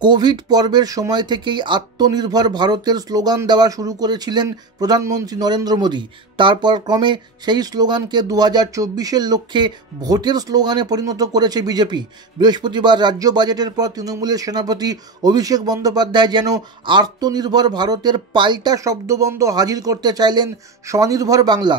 Covid পর্বের সময় থেকেই আত্মনির্ভর ভারতের স্লোগান দেওয়া শুরু করেছিলেন প্রধানমন্ত্রী নরেন্দ্র মোদী। তারপর ক্রমে সেই স্লোগানকে 2024-এর লক্ষ্যে ভোটের স্লোগানে পরিণত করেছে বিজেপি। বৃহস্পতিবার রাজ্য বাজেটের পর তৃণমূলের সেনাপতি অভিষেক বন্দ্যোপাধ্যায় যেন আত্মনির্ভর ভারতের পাল্টা শব্দবন্ধ হাজির করতে চাইলেন স্বনির্ভর বাংলা।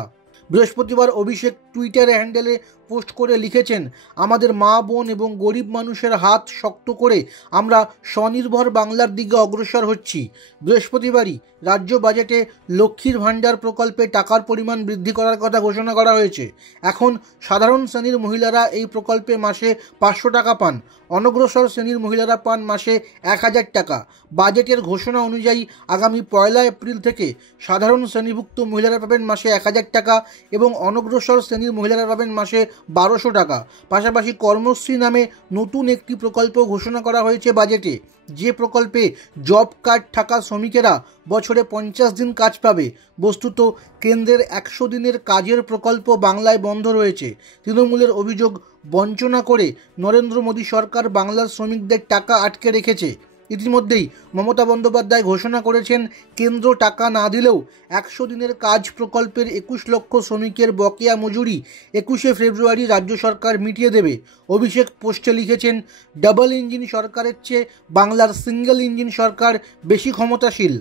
বৃহস্পতিবার অভিষেক টুইটার হ্যান্ডেলে পোস্ট করে লিখেছেন, আমাদের মা বোন এবং গরিব মানুষের হাত শক্ত করে আমরা স্বনির্ভর বাংলার দিকে অগ্রসর হচ্ছি। বৃহস্পতিবারই রাজ্য বাজেটে লক্ষ্মীর ভাণ্ডার প্রকল্পে টাকার পরিমাণ বৃদ্ধি করার কথা ঘোষণা করা হয়েছে। এখন সাধারণ শ্রেণীর মহিলারা এই প্রকল্পে মাসে 500 টাকা পান, অনগ্রসর শ্রেণীর মহিলারা পান মাসে 1000 টাকা। বাজেটের ঘোষণা অনুযায়ী আগামী 1 এপ্রিল থেকে সাধারণ শ্রেণীভুক্ত মহিলারা পাবেন মাসে 1000 টাকা এবং অনগ্রসর শ্রেণীর মহিলারা পাবেন মাসে 1200 টাকা। পাশাপাশি কর্মশ্রী নামে নতুন একটি প্রকল্প ঘোষণা করা হয়েছে বাজেটে, যে প্রকল্পে জব কার্ড থাকা শ্রমিকেরা বছরে 50 দিন কাজ পাবে। বস্তুত কেন্দ্রের 100 দিনের কাজের প্রকল্প বাংলায় বন্ধ রয়েছে। তৃণমূলের অভিযোগ, বঞ্চনা করে নরেন্দ্র মোদী সরকার বাংলার শ্রমিকদের টাকা আটকে রেখেছে। ইতিমধ্যেই মমতা বন্দ্যোপাধ্যায় ঘোষণা করেছেন, কেন্দ্র টাকা না দিলেও 100 দিনের কাজ প্রকল্পের 21 লক্ষ শ্রমিকের বকেয়া মজুরি 21শে ফেব্রুয়ারি রাজ্য সরকার মিটিয়ে দেবে। অভিষেক পোস্টে লিখেছেন, ডাবল ইঞ্জিন সরকারের চেয়ে বাংলার সিঙ্গেল ইঞ্জিন সরকার বেশি ক্ষমতাশীল।